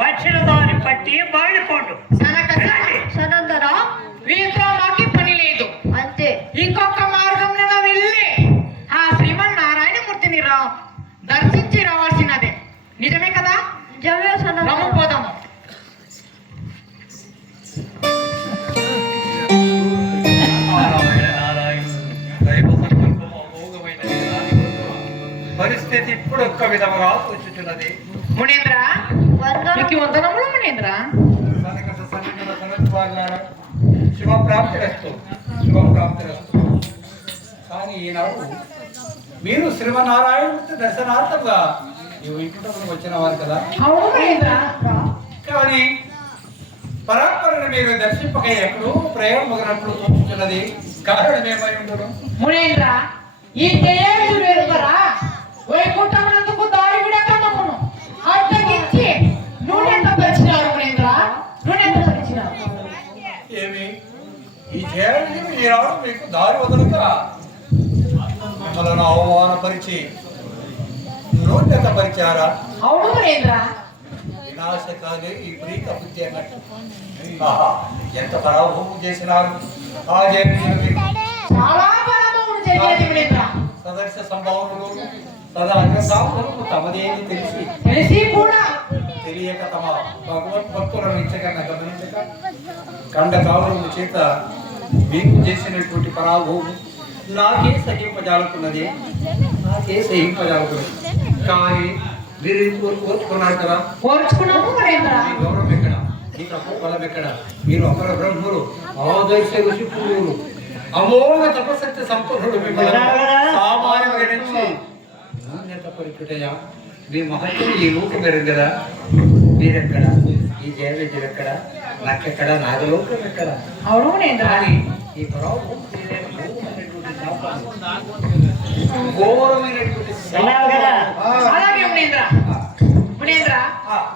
వచ్చిన దాన్ని బట్టి బాడిపోండు సనందరా వీరితో మాకి పని లేదు. అంతే. ఇంకొక మార్గం వెళ్ళి ఆ శ్రీమన్నారాయణమూర్తిని రా దర్శించి రావాల్సినదే. నిజమే కదా? నిజమే రమ్ము సనందరా పోదాము పరిస్థితి ఇప్పుడు ఒక్క విధముగా తోచుచున్నది మునేంద్ర? నీకు వందనములు మునేంద్ర? కానీ ఈనాడు మీరు శ్రీమన్నారాయణమూర్తి దర్శనార్థంగా ఈ వైకుంఠంలో వచ్చిన వారు కదా కానీ పరాత్పరని మీరు దర్శింపక ఎక్కడో ప్రయోగమగినట్లు తోచుతున్నది కారణం ఏమై ఉండదు మునేంద్ర ఈ ఈనాడు మీకు దారి వదలక మిమ్మల్ని అవమానపరిచి నోటెత పరిచారా అవును వినాశకాలే ఈ ప్రీత బుద్ధి అన్నట్టు ఎంత పరాభవం చేసినారు? ఆ చాలా సదస్య సంభావనలు సదా తమదేని తెలిసి తెలిసి కూడా తెలియక తమ భగవత్ భక్తులను ఇచ్చకన్నా గమనించక కండ కావలము చేత మీకు చేసినటువంటి పరాభవం నాకే సహింపజాలకున్నది. నాకే సహింపజాలకున్నది. కానీ మీరు కోరు- కోరుకున్నారు కదా? ఓర్చుకున్నాము మునేంద్ర మీ గౌరవం ఎక్కడ? మీ తప్పు బలం ఎక్కడ? మీరు అమర బ్రహ్ములు ఆదర్శ ఋషి పూర్వులు అమోఘ తపశక్తి సంపన్నుడు మిమ్మల్ని సామాన్యంగా నుంచి నాణ్యత పరిచుటయా మీ మహత్యం ఈ లోకం మెరుగు కదా మీరెక్కడ? ఈ జయవిద్యులు ఎక్కడ? నాకెక్కడ? నాగలోకం ఎక్కడ అవును మునేంద్ర కానీ ఈ ప్రభావం ఘోరమైనటువంటి.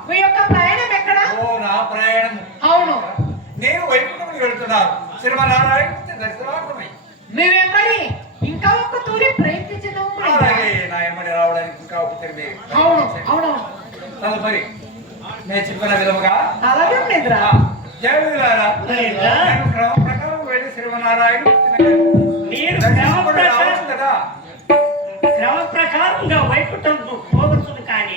మీ యొక్క ప్రయాణం ఎక్కడ? ఓ నా ప్రయాణం. అవును. నేను వైకుంఠమునికి వెళ్తున్నాను. శ్రీమనారాయణ దర్శనార్థమై. మేమెక్కడి ఇంకా ఒక్క తూరి అలాగే నా ఎమ్మడి రావడానికి ఇంకా ఒక తిరిగి అవును అవును. తదుపరి నేను చెప్పిన విధముగా అలాగే ఆ, జయవిలారా క్రమం ప్రకారం వెళ్ళి శ్రీమనారాయణ మీరు కదా. క్రమ ప్రకారంగా వైకుంఠం పోగొట్టును కానీ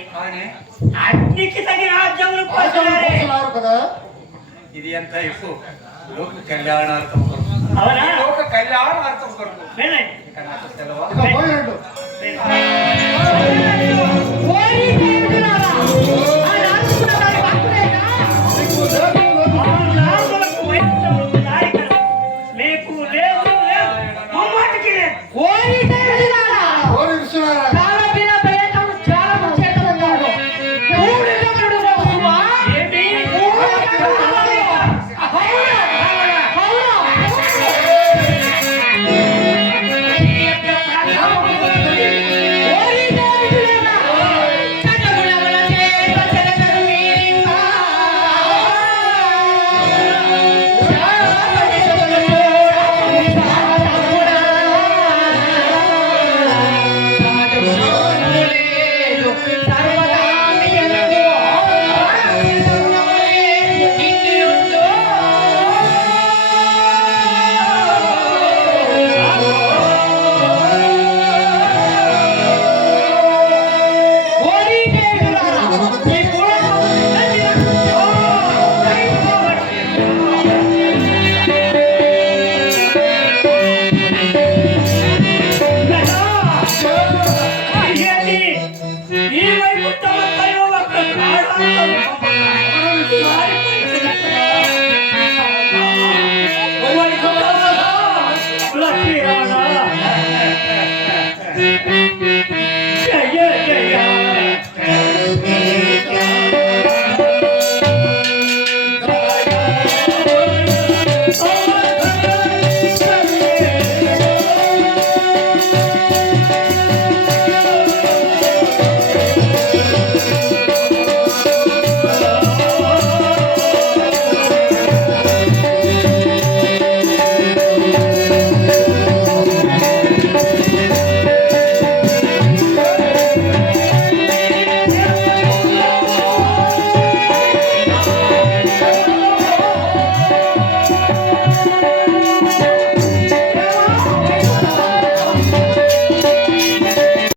అగ్నికి తగిన రాజ్యములు పోతున్నారే ఇది ఎంత ఎక్కువ లోక కళ్యాణార్థం కొరకు. అవునా? లోక కళ్యాణార్థం కొరకు. ఇక నాకు సెలవు